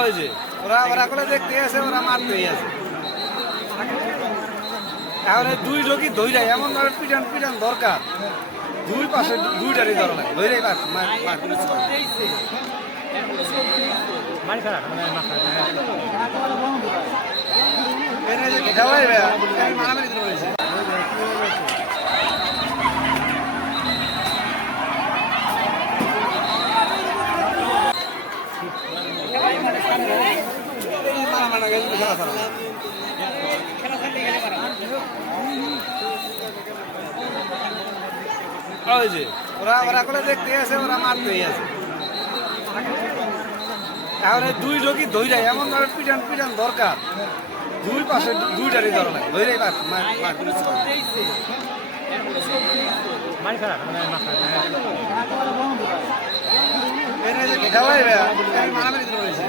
ওই যে ওরা ওরা করে দেখতে আছে, ওরা মারতেই আছে। এখন এই দুই যোগী ধৈরাই এমন ভাবে পিটান পিটান দরকার, দুই পাশে দুইটারই ধরা লাগে, ধৈরাই মারামারি রয়েছে। ওই যে ওরা ওরা করে দেখতে আছে, ওরা মারতেই আছে। এখন এই দুই যোগী ধৈরাই এমন ভাবে পিটান পিটান দরকার, দুই পাশে দুইটারই ধরা লাগে, ধৈরাই মারামারি রয়েছে।